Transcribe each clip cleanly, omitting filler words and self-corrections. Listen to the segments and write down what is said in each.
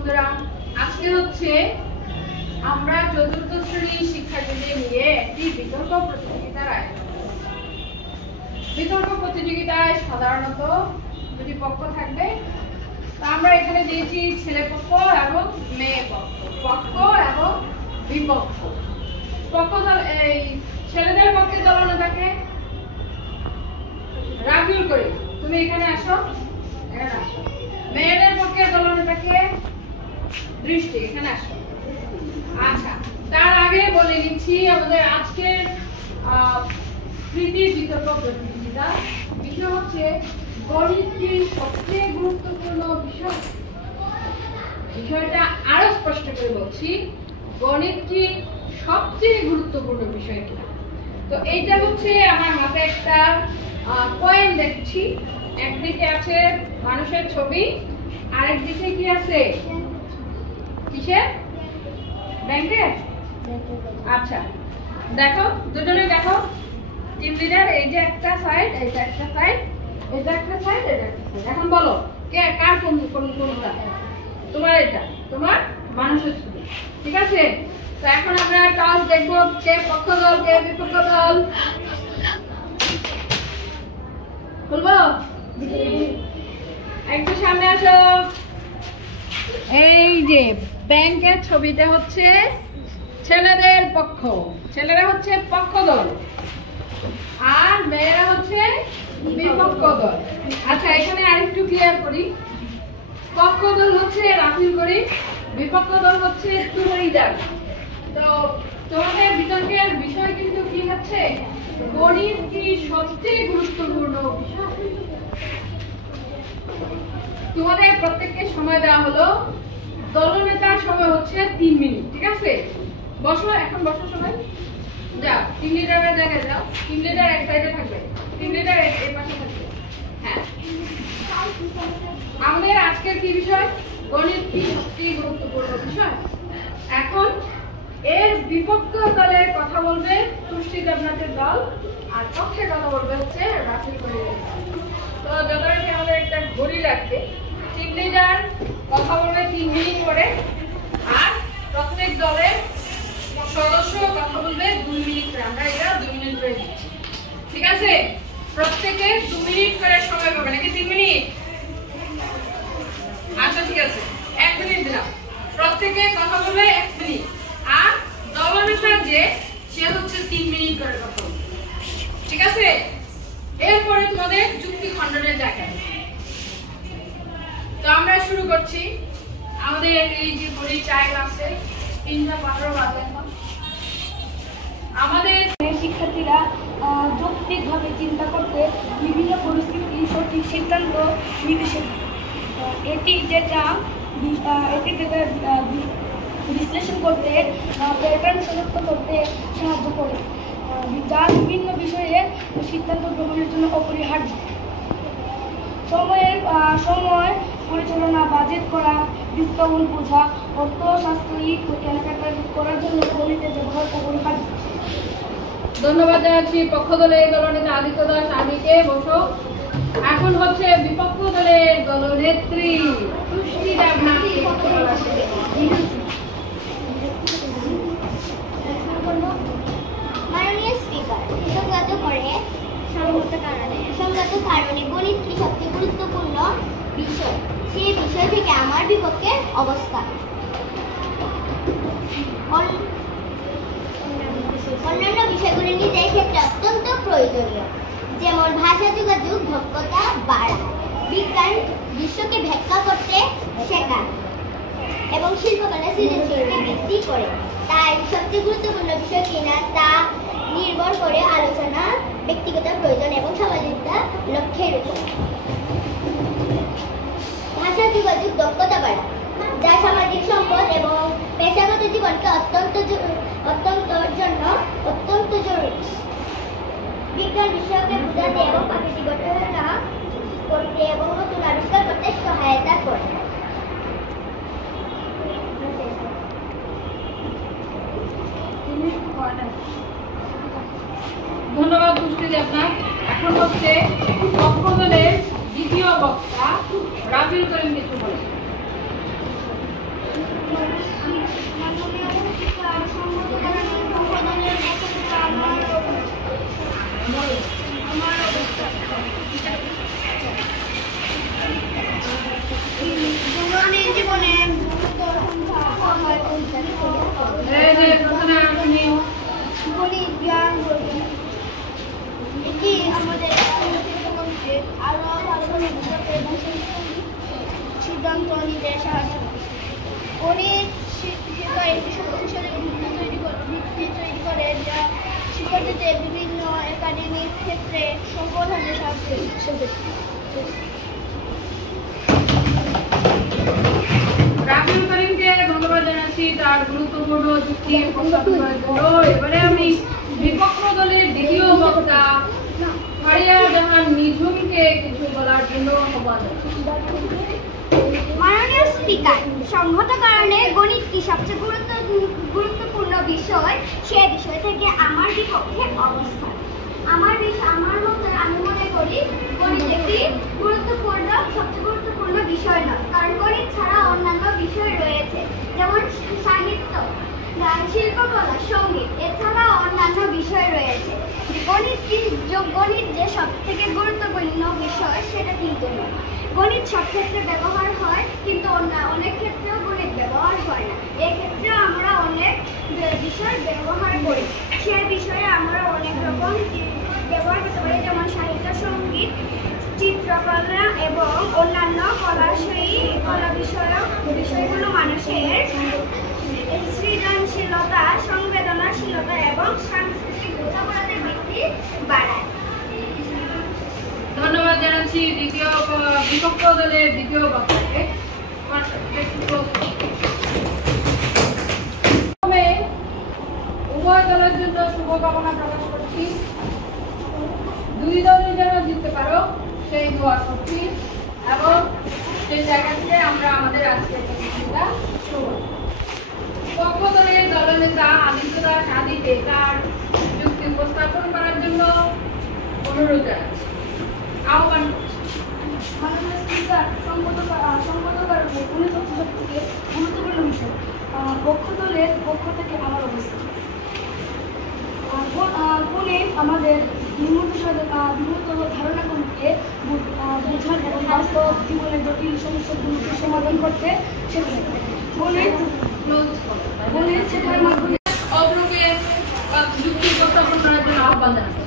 বন্ধুরা, আজকে হচ্ছে আমরা চতুর্থ শ্রেণীর শিক্ষার্থীদের নিয়ে একটি বিতর্ক প্রতিযোগিতার আয়োজন করব। বিতর্ক প্রতিযোগিতায় সাধারণত দুটি পক্ষ থাকবে। আমরা এখানে দিয়েছি ছেলে পক্ষ এবং মেয়ে পক্ষ, পক্ষ এবং বিপক্ষ। পক্ষ দল এই ছেলেদের পক্ষে দলনেতাকে রাবিউল করি, তুমি এখানে আসো, এখানে আসো। মেয়েদের পক্ষে দলনেতাকে দৃষ্টি, এখানে আসো। আচ্ছা, তার আগে বলে নিচ্ছি আমাদের আজকের স্মৃতি বিতর্ক প্রতিযোগিতা বিষয় হচ্ছে গণিতটি সবচেয়ে গুরুত্বপূর্ণ বিষয়। বিষয়টা আরো স্পষ্ট করে বলছি, গণিতটি সবচেয়ে গুরুত্বপূর্ণ বিষয় কিনা। তো এইটা হচ্ছে আমার হাতে একটা কয়েন দেখছি, একদিকে আছে মানুষের ছবি, আরেক দিকে কি আছে? কিসের? ব্যাংকের। আচ্ছা, দেখো, দুজনে দেখো। টিম লিডার, এই যে একটা সাইড, এইটা একটা সাইড, এটা একটা সাইড, এটা একটা সাইড। এখন বলো কে কার কোনটা? তোমার এটা, তোমার মানুষের ছবি, ঠিক আছে? তো এখন আমরা টস দেখবো, কে পক্ষ দল কে বিপক্ষ দল। বলবো একটু সামনে আসো। এই যে ব্যাংকের ছবিটা হচ্ছে ছেলেদের পক্ষ, ছেলেরা হচ্ছে পক্ষ দল আর মেয়েরা হচ্ছে বিপক্ষ দল। আচ্ছা, এখানে আরেকটু ক্লিয়ার করি, পক্ষ দল হচ্ছে রাফিল করি, বিপক্ষ দল হচ্ছে তুমিদার। তো তোমাদের বিতর্কের বিষয় কিন্তু কি হচ্ছে, গণিত কি সবচেয়ে গুরুত্বপূর্ণ বিষয়। তোমাদের প্রত্যেককে সময় দেওয়া হলো, দলনেতার সময় হচ্ছে 3 মিনিট, ঠিক আছে? বসো, এখন বসো সবাই, যাও টিম লিডারের জায়গায় যাও। টিম লিডার এক সাইডে থাকবে, টিম লিডার এই পাশে থাকবে। হ্যাঁ, আমাদের আজকের কি বিষয়, গণিত কি সবচেয়ে গুরুত্বপূর্ণ বিষয়। এখন এর বিপক্ষ দলের কথা বলবে তুষ্টি দেবনাথের দল, আর পক্ষে কথা বলবে হচ্ছে রাফিল করিমের দল। তো যথারীতি আমাদের একটা ঘড়ি রাখবে, টিম লিডার কথা বলবে 3 মিনিট করে, আর প্রত্যেক দলের সদস্য কথা বলবে 2 মিনিট করে। আমরা এটা 2 মিনিট করে দিচ্ছি, ঠিক আছে? প্রত্যেকে 2 মিনিট করে সময় পাবে, নাকি 3 মিনিট? আচ্ছা, ঠিক আছে, 1 মিনিট দিলাম। প্রত্যেকে কথা বলবে 1 মিনিট, আর দলনেতা যে সে হচ্ছে 3 মিনিট করে কথা বলবে, ঠিক আছে? এরপরে তোমাদের যুক্তি খণ্ডনের জায়গায়। তো আমরা শুরু করছি। আমাদের এই যে ঘড়ি টাইম আছে 3:15 বাজে। আমাদের শিক্ষার্থীরা যৌক্তিকভাবে চিন্তা করতে, বিভিন্ন পরিস্থিতি সঠিক সিদ্ধান্ত নিতে শেখে। এটি যেটা বিশ্লেষণ করতে, প্যাটার্ন শনাক্ত করতে সাহায্য করে, যা বিভিন্ন বিষয়ে সিদ্ধান্ত গ্রহণের জন্য অপরিহার্য। সময় পরিচালনা, বাজেট করা, ডিসকাউন্ট বোঝা, অর্থশাস্ত্রী কেনাকাটা করার জন্য গণিতের ব্যবহার অপরিহার্য। ধন্যবাদ জানাচ্ছি পক্ষ দলের দলনেতা আদিত্য দাস আদিকে। বসো। এখন হচ্ছে বিপক্ষ দলের দলনেত্রী তুষ্টি দেবনাথ। মাননীয় স্পিকার, সংগত কারণে গণিত কি সবচেয়ে গুরুত্বপূর্ণ বিষয়, সেই বিষয় থেকে আমার বিপক্ষের অবস্থান। অন্যান্য বিষয়গুলি নিজের ক্ষেত্রে অত্যন্ত প্রয়োজনীয়, যেমন ভাষা যোগাযোগ দক্ষতা বাড়ায়, বিজ্ঞান বিশ্বকে ব্যাখ্যা করতে শেখায় এবং শিল্পকলা সৃজনশীলতা বৃদ্ধি করে। তাই সবচেয়ে গুরুত্বপূর্ণ বিষয় কিনা তা নির্ভর করে আলোচনা, ব্যক্তিগত প্রয়োজন এবং সামাজিকতা লক্ষ্যের উপর। ভাষা যোগাযোগ দক্ষতা বাড়ায়, যা সামাজিক সম্পদ এবং পেশাগত জীবনকে অত্যন্ত জরুরি। বিজ্ঞান বিষয়কে বোঝাতে এবং প্রাকৃতিক ঘটনা করতে এবং নতুন আবিষ্কার করতে সহায়তা করে। ধন্যবাদ তুষ্টি দেবনাথ। এখন হচ্ছে পক্ষ দলের দ্বিতীয় বক্তা রাফিল করিম কিছু বলে। দৈনন্দিন জীবনে গণিত জ্ঞান এটি আমাদের আরো ভালোভাবে বুঝতে এবং সিদ্ধান্ত নিতে সাহায্য করে। গণিত শিক্ষা একটি শক্তিশালী ভিত্তি তৈরি করে যা শিক্ষার্থীদের বিভিন্ন একাডেমিক ক্ষেত্রে সফল হতে সাহায্য করে। রাফিউল করিমকে ধন্যবাদ জানাচ্ছি তার গুরুত্বপূর্ণ যুক্তি উপস্থাপন করার জন্য। এবারে আমি বিপক্ষ দলের দ্বিতীয় বক্তা ফারিয়া জাহান নিঝুমকে কিছু বলার জন্য আহ্বান জানাচ্ছি। মাননীয় স্পিকার, সংগত কারণে গণিতটি সবচেয়ে গুরুত্বপূর্ণ বিষয়, সে বিষয় থেকে আমার বিপক্ষে অবস্থান। আমার মতে আমি মনে করি গণিত একটি সবচেয়ে গুরুত্বপূর্ণ বিষয় নয়, কারণ গণিত ছাড়া অন্যান্য বিষয় রয়েছে, যেমন সাহিত্য, শিল্পকলা, সঙ্গীত, এছাড়া অন্যান্য বিষয় রয়েছে। গণিত যে সব থেকে গুরুত্বপূর্ণ বিষয় সেটা কিন্তু নয়। গণিত সব ক্ষেত্রে ব্যবহার হয়, কিন্তু অনেক ক্ষেত্রেও গণিত ব্যবহার হয় না। এক্ষেত্রে আমরা অনেক বিষয় ব্যবহার করি, সে বিষয়ে আমরা অনেক রকম ব্যবহার করতে পারি, যেমন সাহিত্য, সঙ্গীত, চিত্রকলা এবং অন্যান্য কলা বিষয়গুলো মানুষের সৃজনশীলতা, সংবেদনশীলতা এবং সাংস্কৃতিক বোঝাপড়াতে বৃদ্ধি বাড়ায়। ধন্যবাদ জানাচ্ছি বিপক্ষ দলের দ্বিতীয় বক্তাকে। উভয় দলের জন্য শুভকামনা প্রকাশ করছি। দুই দলই যেন জিততে পারো সেই দোয়া করছি এবং সেই জায়গা থেকে আমরা আমাদের আজকের প্রতিযোগিতা শুরু করব। পক্ষ দলের দলনেতা আদিত্য দাস আদিকে তার যুক্তি উপস্থাপন করার জন্য অনুরোধ জানাচ্ছি, আহ্বান করছি। মাননীয় স্পিকার, সংগত কারণে গণিত সবথেকে গুরুত্বপূর্ণ বিষয়, পক্ষ দলের পক্ষ থেকে আমার অবস্থান। গণিত আমাদের নিম্নত ধারণাগুলোকে বোঝার এবং বাস্তব জীবনের জটিল সমস্যাগুলোকে সমাধান করতে শেখায়। গণিত শেখার মাধ্যমে অগ্রকে যুক্তি উপস্থাপন করার জন্য আহ্বান জানাচ্ছি।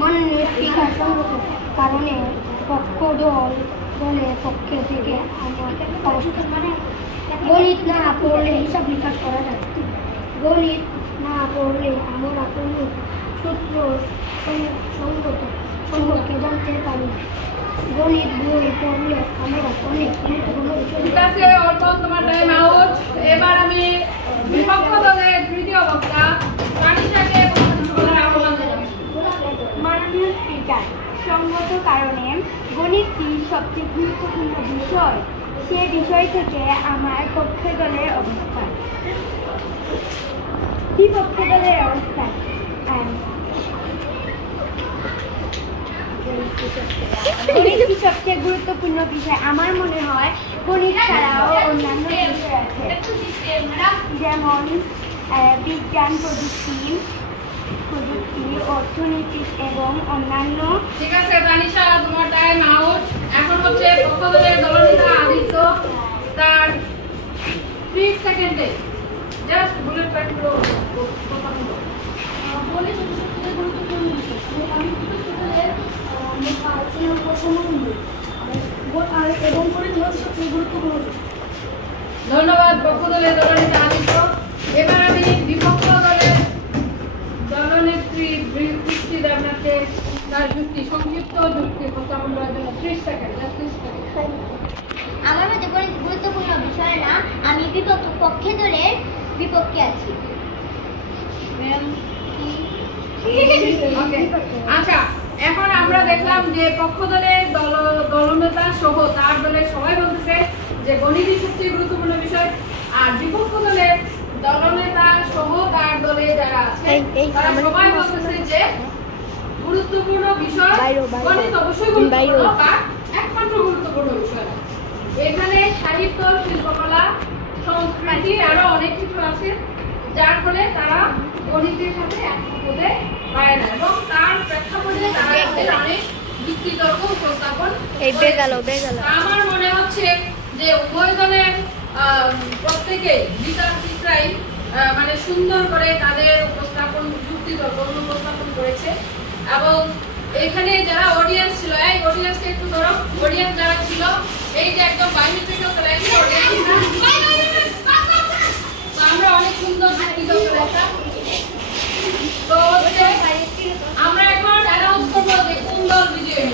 মাননীয় স্পিকার, সংগত কারণে দলের পক্ষে থেকে আমার অবস্থান। গণিত না পড়লে হিসাব নিকাশ করা যায়, গণিত না পড়লে আমরা কোনো সূত্র সম্পর্কে জানতে পারি। গণিত বই পড়লে আমরা অনেক গুরুত্বপূর্ণ বিষয়। ঠিক আছে, অর্পণ তোমার টাইম আউট। এবার আমি বিপক্ষ দলের তৃতীয় বক্তা তানিশাকে বলার আহ্বান জানাচ্ছি। মাননীয় স্পিকার, সঙ্গত কারণে গণিতটি সবচেয়ে গুরুত্বপূর্ণ বিষয়, সে বিষয় থেকে আমার পক্ষ দলের অবস্থান। বিপক্ষ দলের অবস্থান, গণিতটি সবচেয়ে গুরুত্বপূর্ণ বিষয়। আমার মনে হয় গণিত ছাড়াও অন্যান্য বিষয় আছে, যেমন বিজ্ঞান, প্রযুক্তি, অর্থনীতি এবং অন্যান্য। ঠিক আছে তানিশা, তোমার টাইম আউট। এখন হচ্ছে পক্ষ দলের দলনেতা আদিত্য, তার 30 সেকেন্ডে জাস্ট বুলেট পয়েন্ট গুলো গণিত সবচেয়ে গুরুত্বপূর্ণ বিষয়। আমি এবং গণিত হচ্ছে সবচেয়ে গুরুত্বপূর্ণ বিষয়। ধন্যবাদ পক্ষ দলের দলনেতা আদিত্য। এবার আমি বিপক্ষ দলের দলনেত্রী বৃষ্টি দেবনাথকে তার সংক্ষিপ্ত যুক্তি উপস্থাপন করার জন্য 30 সেকেন্ড। আমার মতে গণিত গুরুত্বপূর্ণ বিষয় না, আমি পক্ষে দলের বিপক্ষে আছি। আচ্ছা, এখন আমরা দেখলাম যে পক্ষ দলের দলনেতা সহ তার দলের সবাই বলতেছে যে গণিতই সবচেয়ে গুরুত্বপূর্ণ বিষয়, আর বিপক্ষ দলের দলনেতা সহ তার দলে যারা আছে তারা সবাই বলতেছে যে গুরুত্বপূর্ণ বিষয় গণিত অবশ্যই গুরুত্বপূর্ণ, বা একমাত্র গুরুত্বপূর্ণ বিষয়। এখানে সাহিত্য, শিল্পকলা, সংস্কৃতি আরো অনেক কিছু আছে, যার ফলে তারা গণিতের সাথে একমত হতে পারে না এবং তার প্রেক্ষাপটে তারা অনেক যুক্তিতর্ক উপস্থাপন এই করেছে। বেগালো আমার মনে হচ্ছে যে উভয় দলের প্রত্যেকেই বিতার্কিকরাই মানে সুন্দর করে তাদের উপস্থাপন যুক্তিতর্ক উপস্থাপন করেছে। এবং এখানে যারা অডিয়েন্স ছিল, এই অডিয়েন্সকে একটু ধরো, অডিয়েন্স যারা ছিল এই যে একদম বাইরে থেকে আমরা অনেক সুন্দর যুক্তিতর্ক লেখা। তো আমরা এখন অ্যানাউন্স করবো যে কোন দল বিজয়ী।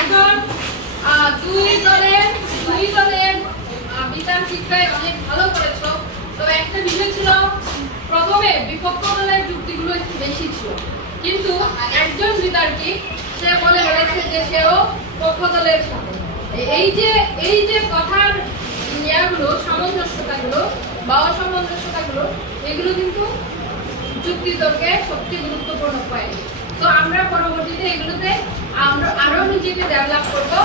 এখন দুই দলের বিতার্কিকরাই অনেক ভালো করেছো। তো একটা বিষয় ছিল, প্রথমে বিপক্ষ দলের যুক্তিগুলো একটু বেশি ছিল, কিন্তু একজন বিতার্কিক সে বলে বলেছে যে সেও পক্ষ দলের সাথে। এই যে কথার ইয়াগুলো, সামঞ্জস্যতাগুলো বা অসামঞ্জস্যতাগুলো, এগুলো কিন্তু যুক্তিতর্কে সবচেয়ে গুরুত্বপূর্ণ পয়েন্ট। তো আমরা পরবর্তীতে এগুলোতে আমরা আরো নিজেকে ডেভেলপ করবো,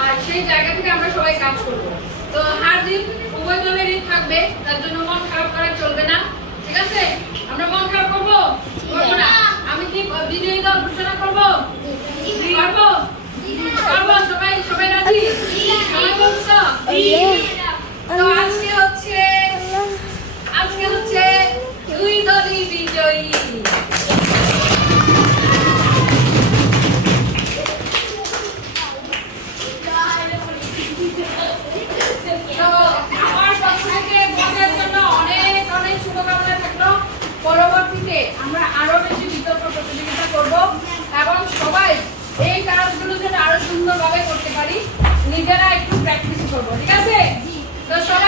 আর সেই জায়গা থেকে আমরা সবাই কাজ করব। তো হার জিত উভয় দলেরই থাকবে, তার জন্য মন খারাপ করা চলবে না, ঠিক আছে? আমরা মন খারাপ করবো না। আমি কি বিজয়ী দল ঘোষণা করবো? সবাই রাজি? সবাই বলছো? তো আজকে হচ্ছে দুই দলই বিজয়ী। পরবর্তীতে আমরা আরো বেশি বিতর্ক প্রতিযোগিতা করব এবং সবাই এই কাজগুলো যেন আরো সুন্দরভাবে করতে পারি, নিজেরা একটু প্র্যাকটিস করব, ঠিক আছে? তো সবাই